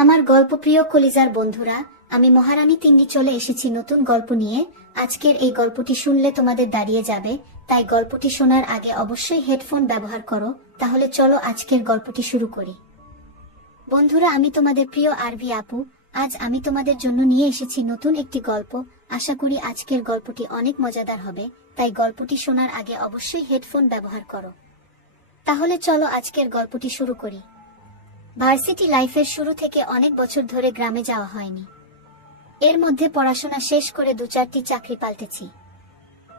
আমার গল্পপ্রিয় কলিজার বন্ধুরা, আমি মহারানী তিন্নি চলে এসেছি নতুন গল্প নিয়ে। আজকের এই গল্পটি শুনলে তোমাদের দাঁড়িয়ে যাবে, তাই গল্পটি শোনার আগে অবশ্যই হেডফোন ব্যবহার করো। তাহলে চলো আজকের গল্পটি শুরু করি। বন্ধুরা, আমি তোমাদের প্রিয় আরভি আপু। আজ আমি তোমাদের জন্য নিয়ে এসেছি নতুন একটি গল্প। আশা করি আজকের গল্পটি অনেক মজাদার হবে, তাই গল্পটি শোনার আগে অবশ্যই হেডফোন ব্যবহার করো। তাহলে চলো আজকের গল্পটি শুরু করি। ভার্সিটি লাইফের শুরু থেকে অনেক বছর ধরে গ্রামে যাওয়া হয়নি। এর মধ্যে পড়াশোনা শেষ করে 2-4টি চাকরি পাল্টেছি।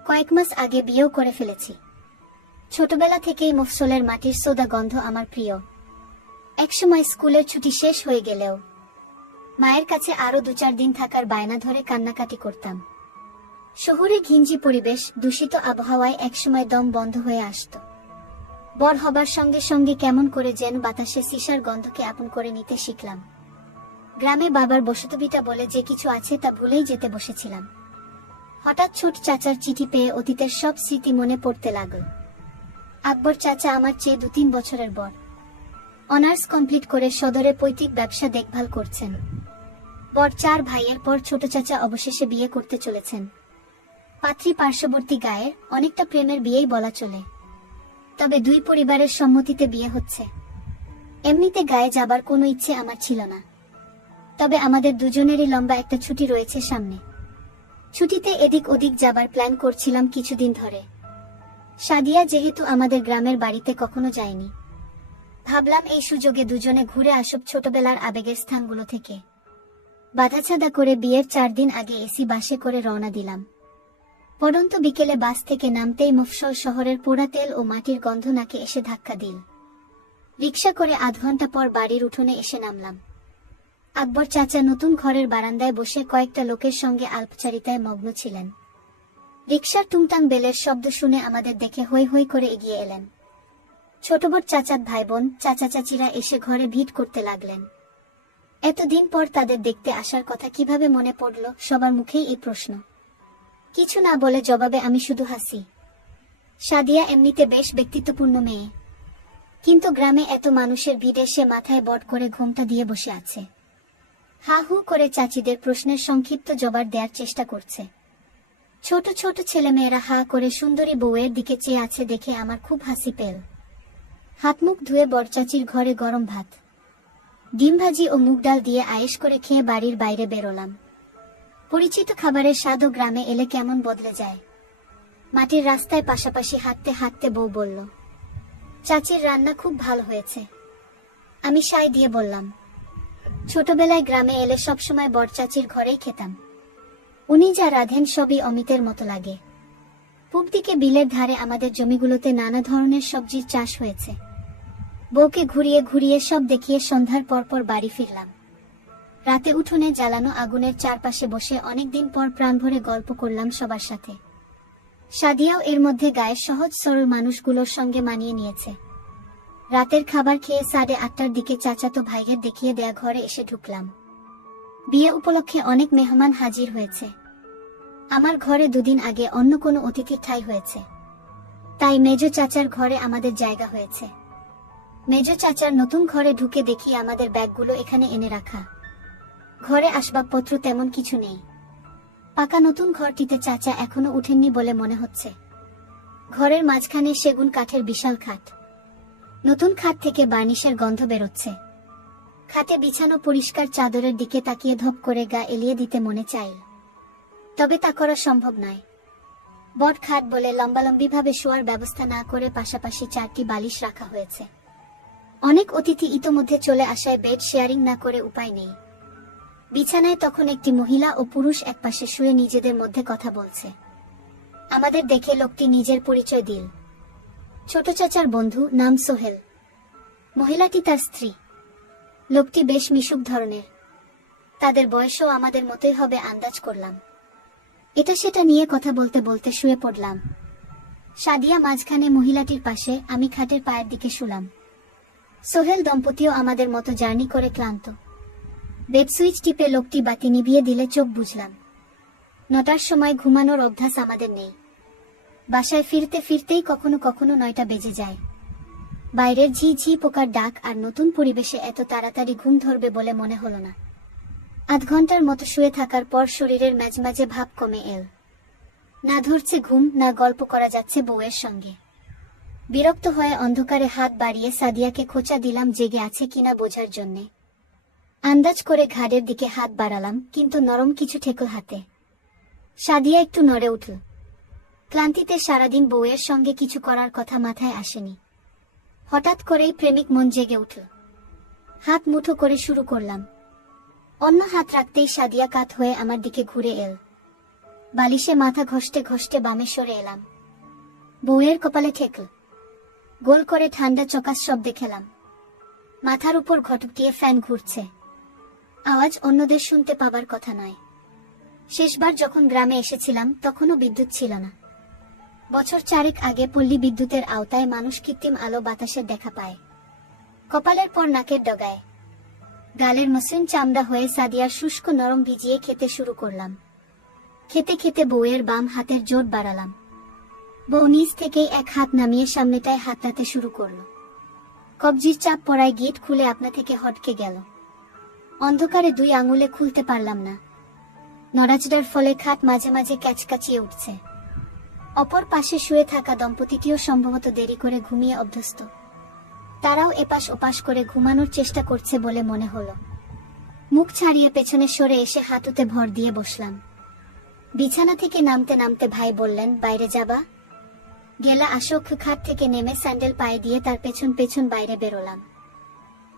কয়েক মাস আগে বিয়েও করে ফেলেছি। ছোটবেলা থেকেই মফস্বলের মাটির সোদা গন্ধ আমার প্রিয়। একসময় স্কুলের ছুটি শেষ হয়ে গেলেও মায়ের কাছে আরো 2-4 দিন থাকার বায়না ধরে কান্নাকাটি করতাম। শহরে ঘিঞ্জি পরিবেশ, দূষিত আবহাওয়ায় একসময় দম বন্ধ হয়ে আসত। বড় হবার সঙ্গে সঙ্গে কেমন করে যেন বাতাসে সিসার গন্ধকে আপন করে নিতে শিখলাম। গ্রামে বাবার বসতভিটা বলে যে কিছু আছে তা ভুলেই যেতে বসেছিলাম। হঠাৎ ছোট চাচার চিঠি পেয়ে অতীতের সব স্মৃতি মনে পড়তে লাগল। আকবর চাচা আমার চেয়ে 2-3 বছরের বড়। অনার্স কমপ্লিট করে সদরে পৈতৃক ব্যবসা দেখভাল করছেন। বড় 4 ভাইয়ের পর ছোট চাচা অবশেষে বিয়ে করতে চলেছেন। পাত্রী পার্শ্ববর্তী গায়ের, অনেকটা প্রেমের বিয়েই বলা চলে। তবে 2 পরিবারের সম্মতিতে বিয়ে হচ্ছে। এমনিতে গায়ে যাবার কোনো ইচ্ছে আমার ছিল না। তবে আমাদের দুজনেরই লম্বা একটা ছুটি রয়েছে সামনে। ছুটিতে এদিক ওদিক যাবার প্ল্যান করছিলাম কিছুদিন ধরে। সাদিয়া যেহেতু আমাদের গ্রামের বাড়িতে কখনো যায়নি, ভাবলাম এই সুযোগে দুজনে ঘুরে আসব ছোটবেলার আবেগের স্থানগুলো থেকে। বাধাছাদা করে বিয়ের 4 দিন আগে এসি বাসে করে রওনা দিলাম। পড়ন্ত বিকেলে বাস থেকে নামতেই মফস্বল শহরের পোড়া তেল ও মাটির গন্ধ নাকে এসে ধাক্কা দিল। রিকশা করে আধ ঘন্টা পর বাড়ির উঠোনে এসে নামলাম। আকবর চাচা নতুন ঘরের বারান্দায় বসে কয়েকটা লোকের সঙ্গে আলাপচারিতায় মগ্ন ছিলেন। রিকশার টুংটাং বেলের শব্দ শুনে আমাদের দেখে হৈ হৈ করে এগিয়ে এলেন। ছোট বড় চাচাত ভাই বোন, চাচা চাচিরা এসে ঘরে ভিড় করতে লাগলেন। এতদিন পর তাদের দেখতে আসার কথা কিভাবে মনে পড়ল, সবার মুখেই এই প্রশ্ন। কিছু না বলে জবাবে আমি শুধু হাসি। সাদিয়া এমনিতে বেশ ব্যক্তিত্বপূর্ণ মেয়ে, কিন্তু গ্রামে এত মানুষের ভিড়ে সে মাথায় বট করে ঘোমটা দিয়ে বসে আছে। হা হু করে চাচিদের প্রশ্নের সংক্ষিপ্ত জবাব দেওয়ার চেষ্টা করছে। ছোট ছোট ছেলেমেয়েরা হা করে সুন্দরী বউয়ের দিকে চেয়ে আছে দেখে আমার খুব হাসি পেল। হাত মুখ ধুয়ে বড়চাচির ঘরে গরম ভাত, ডিম ভাজি ও মুগ ডাল দিয়ে আয়েশ করে খেয়ে বাড়ির বাইরে বেরোলাম। পরিচিত খাবারের স্বাদও গ্রামে এলে কেমন বদলে যায়। মাটির রাস্তায় পাশাপাশি হাঁটতে হাঁটতে বউ বলল, চাচির রান্না খুব ভালো হয়েছে। আমি সায় দিয়ে বললাম, ছোটবেলায় গ্রামে এলে সবসময় বড়চাচির ঘরেই খেতাম। উনি যা রাঁধেন সবই অমিতের মতো লাগে। পূব দিকে বিলের ধারে আমাদের জমিগুলোতে নানা ধরনের সবজির চাষ হয়েছে। বউকে ঘুরিয়ে ঘুরিয়ে সব দেখিয়ে সন্ধ্যার পরপর বাড়ি ফিরলাম। রাতে উঠোনে জ্বালানো আগুনের চারপাশে বসে অনেকদিন পর প্রাণ ভরে গল্প করলাম সবার সাথে। সাদিয়াও এর মধ্যে গায়ের সহজ সরল মানুষগুলোর সঙ্গে মানিয়ে নিয়েছে। রাতের খাবার খেয়ে 8:30টার দিকে চাচাতো ভাইয়ের দেখিয়ে দেয়া ঘরে এসে ঢুকলাম। বিয়ে উপলক্ষে অনেক মেহমান হাজির হয়েছে। আমার ঘরে 2 দিন আগে অন্য কোনো অতিথির ঠাঁই হয়েছে, তাই মেজো চাচার ঘরে আমাদের জায়গা হয়েছে। মেজো চাচার নতুন ঘরে ঢুকে দেখি আমাদের ব্যাগগুলো এখানে এনে রাখা। ঘরে আসবাবপত্র তেমন কিছু নেই। পাকা নতুন ঘরটিতে চাচা এখনো উঠেননি বলে মনে হচ্ছে। ঘরের মাঝখানে সেগুন কাঠের বিশাল খাট। নতুন খাট থেকে বার্নিশের গন্ধ বেরোচ্ছে। খাটে বিছানো পরিষ্কার চাদরের দিকে তাকিয়ে ধপ করে গা এলিয়ে দিতে মনে চাইল, তবে তা করা সম্ভব নয়। বট খাট বলে লম্বালম্বিভাবে শোয়ার ব্যবস্থা না করে পাশাপাশি 4টি বালিশ রাখা হয়েছে। অনেক অতিথি ইতোমধ্যে চলে আসায় বেড শেয়ারিং না করে উপায় নেই। বিছানায় তখন একটি মহিলা ও পুরুষ একপাশে শুয়ে নিজেদের মধ্যে কথা বলছে। আমাদের দেখে লোকটি নিজের পরিচয় দিল। ছোট চাচার বন্ধু, নাম সোহেল। মহিলাটি তার স্ত্রী। লোকটি বেশ মিশুক ধরনের। তাদের বয়সও আমাদের মতোই হবে আন্দাজ করলাম। এটা সেটা নিয়ে কথা বলতে বলতে শুয়ে পড়লাম। সাদিয়া মাঝখানে মহিলাটির পাশে, আমি খাটের পায়ের দিকে শুলাম। সোহেল দম্পতিও আমাদের মতো জার্নি করে ক্লান্ত। বেড সুইচ টিপে লোকটি বাতি নিভিয়ে দিলে চোখ বুঝলাম। 9টার সময় ঘুমানোর অভ্যাস আমাদের নেই। বাসায় ফিরতে ফিরতেই কখনো কখনো 9টা বেজে যায়। বাইরের ঝি ঝি পোকার ডাক আর নতুন পরিবেশে এত তাড়াতাড়ি ঘুম ধরবে বলে মনে হলো না। আধ ঘন্টার মতো শুয়ে থাকার পর শরীরের মাঝে ভাব কমে এল। না ধরছে ঘুম, না গল্প করা যাচ্ছে বউয়ের সঙ্গে। বিরক্ত হয়ে অন্ধকারে হাত বাড়িয়ে সাদিয়াকে খোঁচা দিলাম জেগে আছে কিনা বোঝার জন্যে। আন্দাজ করে ঘাড়ের দিকে হাত বাড়ালাম, কিন্তু নরম কিছু ঠেকল হাতে। সাদিয়া একটু নড়ে উঠল। ক্লান্তিতে সারাদিন বউয়ের সঙ্গে কিছু করার কথা মাথায় আসেনি। হঠাৎ করেই প্রেমিক মন জেগে উঠল। হাত মুঠো করে শুরু করলাম। অন্য হাত রাখতেই সাদিয়া কাত হয়ে আমার দিকে ঘুরে এল। বালিশে মাথা ঘষতে ঘষতে বামে সরে এলাম। বউয়ের কপালে ঠেকল। গোল করে ঠান্ডা চকাস শব্দে খেলাম। মাথার উপর ঘটকিয়ে ফ্যান ঘুরছে। আওয়াজ অন্যদের শুনতে পাবার কথা নয়। শেষবার যখন গ্রামে এসেছিলাম তখনও বিদ্যুৎ ছিল না। বছর 4 আগে পল্লী বিদ্যুতের আওতায় মানুষ কৃত্রিম আলো বাতাসের দেখা পায়। কপালের পর নাকের ডগায়, গালের মসৃণ চামড়া হয়ে সাদিয়ার শুষ্ক নরম ভিজিয়ে খেতে শুরু করলাম। খেতে খেতে বউয়ের বাম হাতের জোর বাড়ালাম। বউ নিজ থেকেই এক হাত নামিয়ে সামনেটায় হাতটাতে শুরু করলো। কবজির চাপ পড়ায় গিট খুলে আপনা থেকে হটকে গেল। অন্ধকারে 2 আঙুলে খুলতে পারলাম না। নড়াচড়ার ফলে খাট মাঝে মাঝে ক্যাচকাচিয়ে উঠছে। অপর পাশে শুয়ে থাকা দম্পতিটিও সম্ভবত দেরি করে ঘুমিয়ে অভ্যস্ত। তারাও এপাশ ওপাশ করে ঘুমানোর চেষ্টা করছে বলে মনে হলো। মুখ ছাড়িয়ে পেছনে সরে এসে হাঁটুতে ভর দিয়ে বসলাম। বিছানা থেকে নামতে নামতে ভাই বললেন, বাইরে যাবা? গেলা আসো। খাট থেকে নেমে স্যান্ডেল পায়ে দিয়ে তার পেছন পেছন বাইরে বেরোলাম।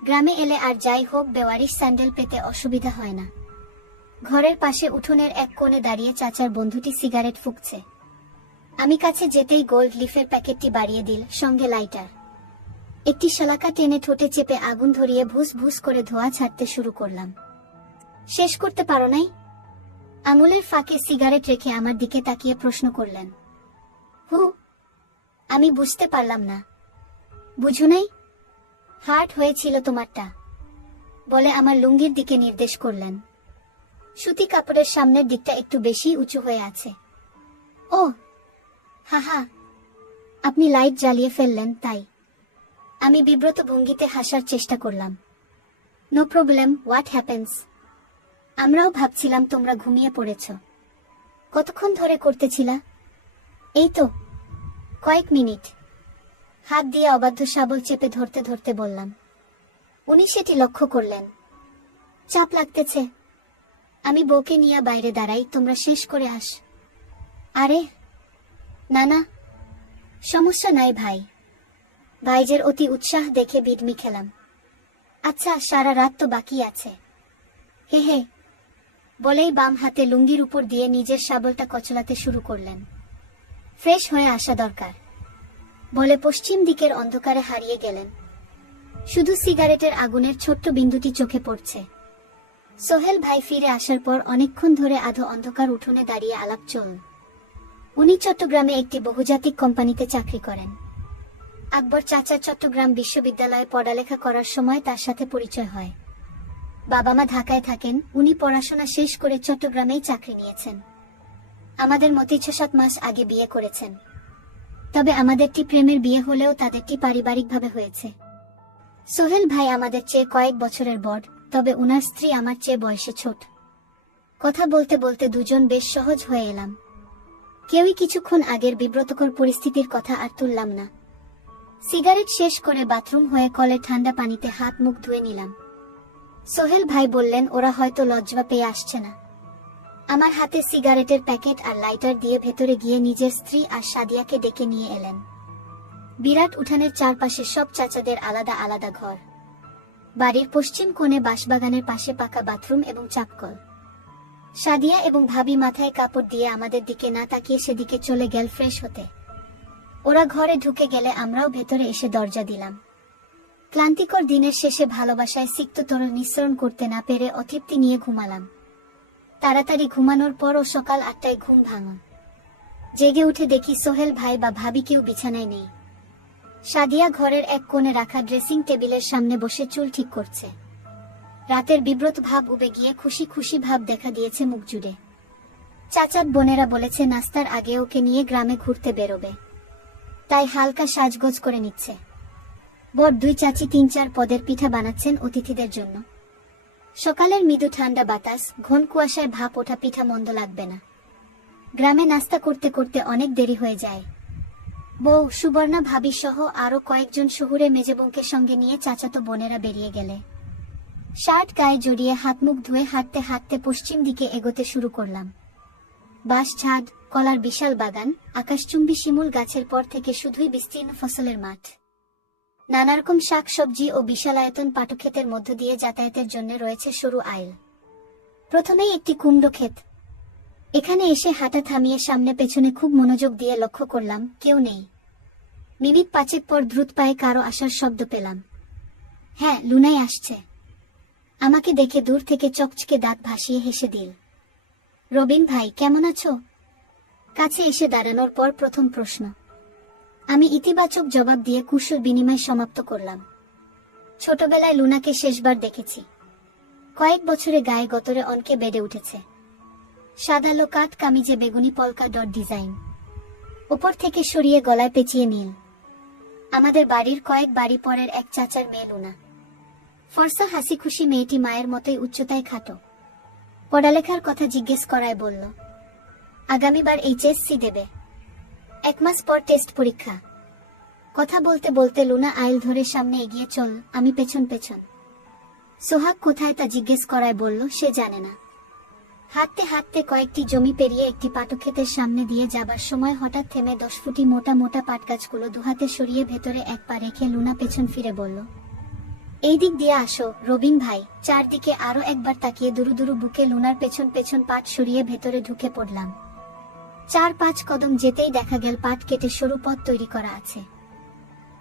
গ্রামে এলে আর যাই হোক বেওয়ারিশ স্যান্ডেল পেতে অসুবিধা হয় না। ঘরের পাশে উঠোনের এক কোণে দাঁড়িয়ে চাচার বন্ধুটি সিগারেট ফুঁকছে। আমি কাছে যেতেই গোল্ড লিফের প্যাকেটটি বাড়িয়ে দিল, সঙ্গে লাইটার। একটি শলাকা টেনে ঠোঁটে চেপে আগুন ধরিয়ে ভুস ভুস করে ধোঁয়া ছাড়তে শুরু করলাম। শেষ করতে পারো নাই? আঙুলের ফাঁকে সিগারেট রেখে আমার দিকে তাকিয়ে প্রশ্ন করলেন। হু, আমি বুঝতে পারলাম না। বুঝো নাই? হার্ট হয়েছিল তোমারটা, বলে আমার লুঙ্গির দিকে নির্দেশ করলেন। সুতি কাপড়ের সামনের দিকটা একটু বেশি উঁচু হয়ে আছে। ও হা, আপনি লাইট জ্বালিয়ে ফেললেন তাই। আমি বিব্রত ভঙ্গিতে হাসার চেষ্টা করলাম। No problem, what happens? আমরাও ভাবছিলাম তোমরা ঘুমিয়ে পড়েছ। কতক্ষণ ধরে করতেছিলা? এই তো কয়েক মিনিট। হাত দিয়ে অবাধ্য শাবল চেপে ধরতে ধরতে বললাম। উনি সেটি লক্ষ্য করলেন। চাপ লাগতেছে। আমি বউকে নিয়ে বাইরে দাঁড়াই, তোমরা শেষ করে আস। আরে না, সমস্যা নাই ভাই। ভাইজের অতি উৎসাহ দেখে বিডমি খেলাম। আচ্ছা, সারা রাত তো বাকি আছে। হে বলেই বাম হাতে লুঙ্গির উপর দিয়ে নিজের শাবলটা কচলাতে শুরু করলেন। ফ্রেশ হয়ে আসা দরকার, বলে পশ্চিম দিকের অন্ধকারে হারিয়ে গেলেন। শুধু সিগারেটের আগুনের ছোট্ট বিন্দুটি চোখে পড়ছে। সোহেল ভাই ফিরে আসার পর অনেকক্ষণ ধরে আধো অন্ধকার উঠোনে দাঁড়িয়ে আলাপ চল। উনি চট্টগ্রামে একটি বহুজাতিক কোম্পানিতে চাকরি করেন। আকবর চাচা চট্টগ্রাম বিশ্ববিদ্যালয়ে পড়ালেখা করার সময় তার সাথে পরিচয় হয়। বাবা মা ঢাকায় থাকেন, উনি পড়াশোনা শেষ করে চট্টগ্রামেই চাকরি নিয়েছেন। আমাদের মতোই 6-7 মাস আগে বিয়ে করেছেন। তবে আমাদেরটি প্রেমের বিয়ে হলেও তাদেরটি পারিবারিকভাবে হয়েছে। সোহেল ভাই আমাদের চেয়ে কয়েক বছরের বড়, তবে উনার স্ত্রী আমার চেয়ে বয়সে ছোট। কথা বলতে বলতে দুজন বেশ সহজ হয়ে এলাম। কেউই কিছুক্ষণ আগের বিব্রতকর পরিস্থিতির কথা আর তুললাম না। সিগারেট শেষ করে বাথরুম হয়ে কলে ঠান্ডা পানিতে হাত মুখ ধুয়ে নিলাম। সোহেল ভাই বললেন ওরা হয়তো লজ্জা পেয়ে আসছে না। আমার হাতে সিগারেটের প্যাকেট আর লাইটার দিয়ে ভেতরে গিয়ে নিজের স্ত্রী আর সাদিয়াকে ডেকে নিয়ে এলেন। বিরাট উঠানের চারপাশে সব চাচাদের আলাদা আলাদা ঘর। বাড়ির পশ্চিম কোণে বাঁশবাগানের পাশে পাকা বাথরুম এবং চাপকল। সাদিয়া এবং ভাবি মাথায় কাপড় দিয়ে আমাদের দিকে না তাকিয়ে সেদিকে চলে গেল ফ্রেশ হতে। ওরা ঘরে ঢুকে গেলে আমরাও ভেতরে এসে দরজা দিলাম। ক্লান্তিকর দিনের শেষে ভালোবাসায় সিক্ত তরল নিঃসরণ করতে না পেরে অতৃপ্তি নিয়ে ঘুমালাম। তাড়াতাড়ি ঘুমানোর পরও সকাল 8টায় ঘুম ভাঙল। জেগে উঠে দেখি সোহেল ভাই বা ভাবি কেউ বিছানায় নেই। সাদিয়া ঘরের এক কোণে রাখা ড্রেসিং টেবিলের সামনে বসে চুল ঠিক করছে। রাতের বিব্রত ভাব উবে গিয়ে খুশি খুশি ভাব দেখা দিয়েছে মুখ জুড়ে। চাচাত বোনেরা বলেছে নাস্তার আগে ওকে নিয়ে গ্রামে ঘুরতে বেরোবে, তাই হালকা সাজগোজ করে নিচ্ছে। বর দুই চাচি 3-4 পদের পিঠা বানাচ্ছেন অতিথিদের জন্য। সকালের মৃদু ঠান্ডা বাতাস, ঘন কুয়াশায় ভাপ ওঠা পিঠা মন্দ লাগবে না। গ্রামে নাস্তা করতে করতে অনেক দেরি হয়ে যায়। বউ, সুবর্ণা ভাবি সহ আরো কয়েকজন শহুরে মেজবোনকে সঙ্গে নিয়ে চাচাতো বোনেরা বেরিয়ে গেলে শার্ট গায়ে জড়িয়ে হাত মুখ ধুয়ে হাঁটতে হাঁটতে পশ্চিম দিকে এগোতে শুরু করলাম। বাঁশ ঝাড়, কলার বিশাল বাগান, আকাশচুম্বী শিমুল গাছের পর থেকে শুধুই বিস্তীর্ণ ফসলের মাঠ। নানারকম শাক সবজি ও বিশালায়তন পাটক্ষেতের মধ্য দিয়ে যাতায়াতের জন্য রয়েছে সরু আইল। প্রথমেই একটি কুমড়ো ক্ষেত। এখানে এসে হাঁটা থামিয়ে সামনে পেছনে খুব মনোযোগ দিয়ে লক্ষ্য করলাম, কেউ নেই। মিনিট 5 পর দ্রুত পায়ে কারো আসার শব্দ পেলাম। হ্যাঁ, লুনাই আসছে। আমাকে দেখে দূর থেকে চকচকে দাঁত ভাসিয়ে হেসে দিল। রবিন ভাই, কেমন আছো? কাছে এসে দাঁড়ানোর পর প্রথম প্রশ্ন। আমি ইতিবাচক জবাব দিয়ে কুশল বিনিময় সমাপ্ত করলাম। ছোটবেলায় লুনাকে শেষবার দেখেছি। কয়েক বছরে গায়ে গতরে অনকে বেড়ে উঠেছে। সাদালো কাট কামিজে বেগুনি পলকা ডট ডিজাইন, ওপর থেকে সরিয়ে গলায় পেঁচিয়ে নীল। আমাদের বাড়ির কয়েক বাড়ি পরের এক চাচার মেয়ে লুনা। ফর্সা হাসি খুশি মেয়েটি মায়ের মতোই উচ্চতায় খাটো। পড়ালেখার কথা জিজ্ঞেস করায় বলল, আগামীবার এইচএসসি দেবে। 1 মাস পর টেস্ট পরীক্ষা। কথা বলতে বলতে লুনা আইল ধরে সামনে এগিয়ে চল, আমি পেছন পেছন। সোহাগ কোথায় তা জিজ্ঞেস করায় বলল সে জানে না। হাঁটতে হাঁটতে কয়েকটি জমি পেরিয়ে একটি পাটক্ষেতের সামনে দিয়ে যাবার সময় হঠাৎ থেমে 10 ফুটি মোটা মোটা পাটগাছগুলো দুহাতে সরিয়ে ভেতরে এক পা রেখে লুনা পেছন ফিরে বলল, এই দিক দিয়ে আসো রবিন ভাই। চারদিকে আরো একবার তাকিয়ে দুরু দুরু বুকে লুনার পেছন পেছন পাট সরিয়ে ভেতরে ঢুকে পড়লাম। 4-5 কদম যেতেই দেখা গেল পাট কেটে সরু পথ তৈরি করা আছে।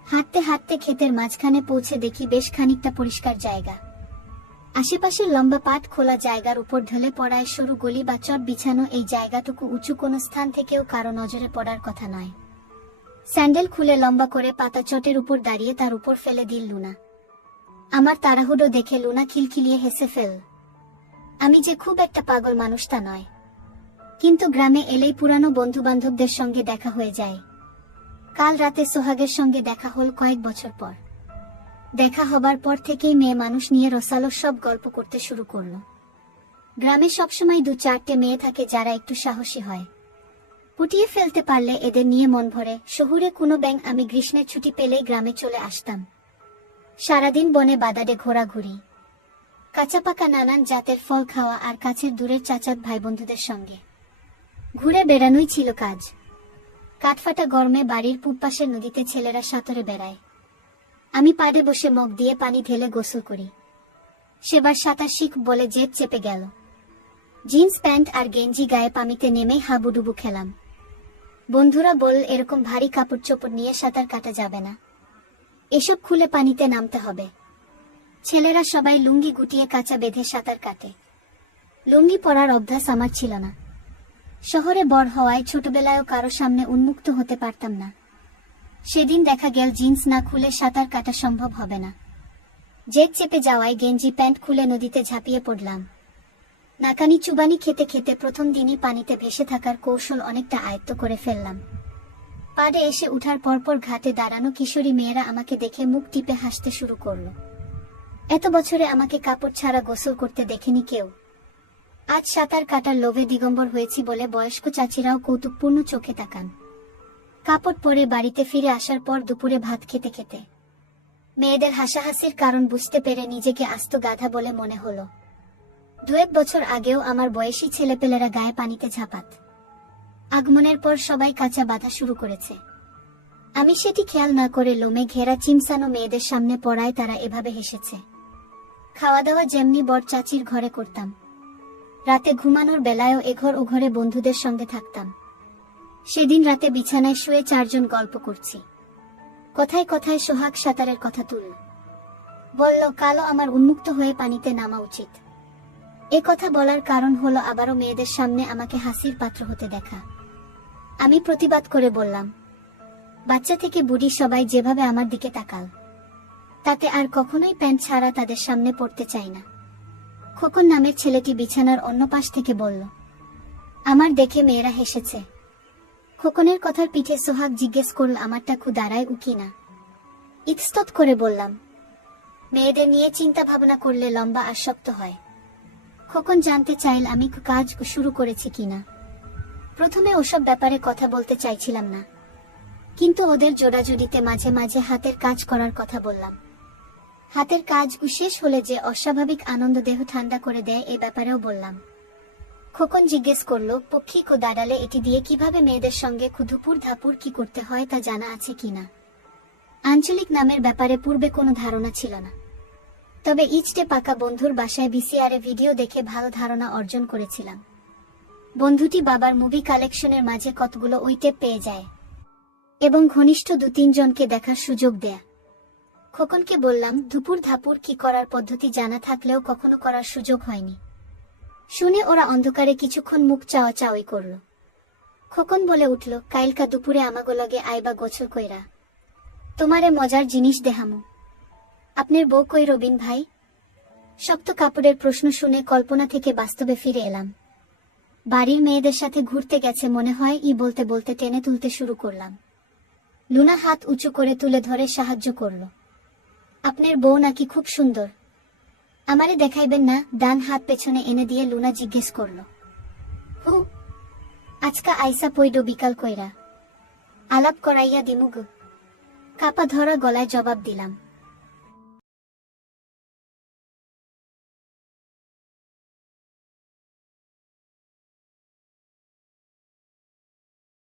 হাঁটতে হাঁটতে ক্ষেতের মাঝখানে পৌঁছে দেখি বেশ খানিকটা পরিষ্কার জায়গা। আশেপাশের লম্বা পাট খোলা জায়গার উপর ঢলে পড়ায় সরু গলি বা চট বিছানো এই জায়গাটুকু উঁচু কোনো স্থান থেকেও কারো নজরে পড়ার কথা নয়। স্যান্ডেল খুলে লম্বা করে পাতা চটের উপর দাঁড়িয়ে তার উপর ফেলে দিল লুনা। আমার তাড়াহুড়ো দেখে লুনা খিলখিলিয়ে হেসে ফেল। আমি যে খুব একটা পাগল মানুষ তা নয়, কিন্তু গ্রামে এলেই পুরানো বন্ধু বান্ধবদের সঙ্গে দেখা হয়ে যায়। কাল রাতে সোহাগের সঙ্গে দেখা হল কয়েক বছর পর। দেখা হবার পর থেকেই মেয়ে মানুষ নিয়ে রসালো সব গল্প করতে শুরু করলো। গ্রামে সবসময় 2-4টে মেয়ে থাকে যারা একটু সাহসী হয়। পুটিয়ে ফেলতে পারলে এদের নিয়ে মন ভরে। শহুরে কোনো ব্যাঙ আমি গ্রীষ্মের ছুটি পেলেই গ্রামে চলে আসতাম। সারাদিন বনে বাদাডে ঘোরাঘুরি, কাঁচা পাকা নানান জাতের ফল খাওয়া আর কাছের দূরের চাচাত ভাই বন্ধুদের সঙ্গে ঘুরে বেড়ানোই ছিল কাজ। কাঠফাটা গরমে বাড়ির পূব পাশের নদীতে ছেলেরা সাঁতরে বেড়ায়। আমি পাড়ে বসে মগ দিয়ে পানি ঢেলে গোসল করি। সেবার সাঁতার শিখ বলে জেদ চেপে গেল। জিন্স প্যান্ট আর গেঞ্জি গায়ে পানিতে নেমে হাবুডুবু খেলাম। বন্ধুরা বল, এরকম ভারী কাপড় চোপড় নিয়ে সাঁতার কাটা যাবে না, এসব খুলে পানিতে নামতে হবে। ছেলেরা সবাই লুঙ্গি গুটিয়ে কাঁচা বেঁধে সাঁতার কাটে। লুঙ্গি পরার অভ্যাস আমার ছিল না। শহরে বড় হওয়ায় ছোটবেলায়ও কারো সামনে উন্মুক্ত হতে পারতাম না। সেদিন দেখা গেল জিন্স না খুলে সাঁতার কাটা সম্ভব হবে না। জেদ চেপে যাওয়ায় গেঞ্জি প্যান্ট খুলে নদীতে ঝাঁপিয়ে পড়লাম। নাকানি চুবানি খেতে খেতে প্রথম দিনই পানিতে ভেসে থাকার কৌশল অনেকটা আয়ত্ত করে ফেললাম। পাড়ে এসে উঠার পরপর ঘাটে দাঁড়ানো কিশোরী মেয়েরা আমাকে দেখে মুখ টিপে হাসতে শুরু করল। এত বছরে আমাকে কাপড় ছাড়া গোসল করতে দেখেনি কেউ। আজ সাঁতার কাটার লোভে দিগম্বর হয়েছি বলে বয়স্ক চাচিরাও কৌতুকপূর্ণ চোখে তাকান। কাপড় পরে বাড়িতে ফিরে আসার পর দুপুরে ভাত খেতে খেতে মেয়েদের হাসাহাসির কারণ বুঝতে পেরে নিজেকে আস্ত গাধা বলে মনে হলো। 2-1 বছর আগেও আমার বয়সী ছেলেপেলেরা গায়ে পানিতে ঝাঁপাত। আগমনের পর সবাই কাঁচা বাঁধা শুরু করেছে। আমি সেটি খেয়াল না করে লোমে ঘেরা চিমসানো মেয়েদের সামনে পড়ায় তারা এভাবে হেসেছে। খাওয়া দাওয়া যেমনি বড় চাচির ঘরে করতাম, রাতে ঘুমানোর বেলায়ও এঘর ও ঘরে বন্ধুদের সঙ্গে থাকতাম। সেদিন রাতে বিছানায় শুয়ে 4 জন গল্প করছি। কথায় কথায় সোহাগ সাঁতারের কথা তুলল। বলল, কালো আমার উন্মুক্ত হয়ে পানিতে নামা উচিত। এ কথা বলার কারণ হলো আবারও মেয়েদের সামনে আমাকে হাসির পাত্র হতে দেখা। আমি প্রতিবাদ করে বললাম, বাচ্চা থেকে বুড়ি সবাই যেভাবে আমার দিকে তাকাল, তাতে আর কখনোই প্যান্ট ছাড়া তাদের সামনে পড়তে চাই না। খোকন নামের ছেলেটি বিছানার অন্য পাশ থেকে বলল। আমার দেখে মেয়েরা হেসেছে। খোকনের কথার পিঠে সোহাগ জিজ্ঞেস করল, আমারটা দাঁড়ায় উকি না। ইতস্তত করে বললাম, মেয়েদের নিয়ে চিন্তা ভাবনা করলে লম্বা আর শক্ত হয়। খোকন জানতে চাইল আমি কাজ শুরু করেছি কিনা। প্রথমে ওসব ব্যাপারে কথা বলতে চাইছিলাম না, কিন্তু ওদের জোড়াজুড়িতে মাঝে মাঝে হাতের কাজ করার কথা বললাম। হাতের কাজ শেষ হলে যে অস্বাভাবিক আনন্দ দেহ ঠান্ডা করে দেয় এ ব্যাপারেও বললাম। খোকন জিজ্ঞেস করলো, পক্ষী ও দাঁড়ালে এটি দিয়ে কিভাবে মেয়েদের সঙ্গে ধুপুর ধাপুর কি করতে হয় তা জানা আছে কিনা। আঞ্চলিক নামের ব্যাপারে পূর্বে কোনো ধারণা ছিল না, তবে ইচটে পাকা বন্ধুর বাসায় ভিসিআরে ভিডিও দেখে ভালো ধারণা অর্জন করেছিলাম। বন্ধুটি বাবার মুভি কালেকশনের মাঝে কতগুলো ওই টেপ পেয়ে যায় এবং ঘনিষ্ঠ 2-3 জনকে দেখার সুযোগ দেয়। খোকনকে বললাম, ধুপুর ধাপুর কি করার পদ্ধতি জানা থাকলেও কখনো করার সুযোগ হয়নি। শুনে ওরা অন্ধকারে কিছুক্ষণ মুখ চাওয়াচাওয়ি করল। খোকন বলে উঠল, কাইলকা দুপুরে আমাগোলগে আইবা গোছল কইরা, তোমারে মজার জিনিস দেহামু। আপনার বউ কই রবিন ভাই? শক্ত কাপড়ের প্রশ্ন শুনে কল্পনা থেকে বাস্তবে ফিরে এলাম। বাড়ির মেয়েদের সাথে ঘুরতে গেছে মনে হয় বলতে বলতে টেনে তুলতে শুরু করলাম। লুনা হাত উঁচু করে তুলে ধরে সাহায্য করল। আপনার বউ নাকি খুব সুন্দর, আমারে দেখাইবেন না? ডান হাত পেছনে এনে দিয়ে লুনা জিজ্ঞেস করল। হু, আজকা আইসা পইডো বিকাল কইরা, আলাপ করাইয়া দিমুগ। কাপা ধরা গলায় জবাব দিলাম।